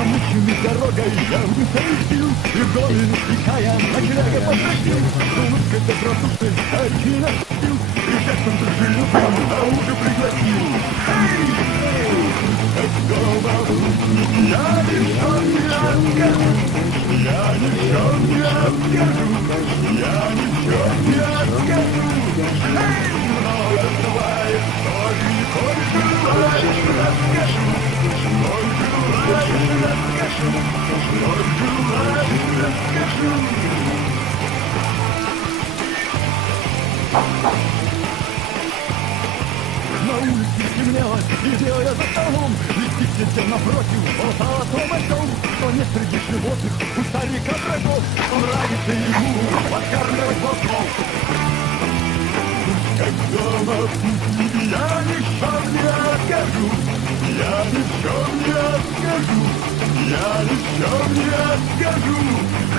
замученный дорогой Я выходил и в доме Икая ночлега попросил Улыбка добродушной стачи настил И сердцем дружелюбным на ужин пригласил Дома я ничего не расскажу Я ничего не расскажу Я ничего не расскажу На улице темнело, сидел я за столом И сидел напротив, о золотом очом Но нет среди животных у старика врагов Нравится ему подкармливать волков Как дома я ни не откажу Я ни не откажу Я ни в чем не откажу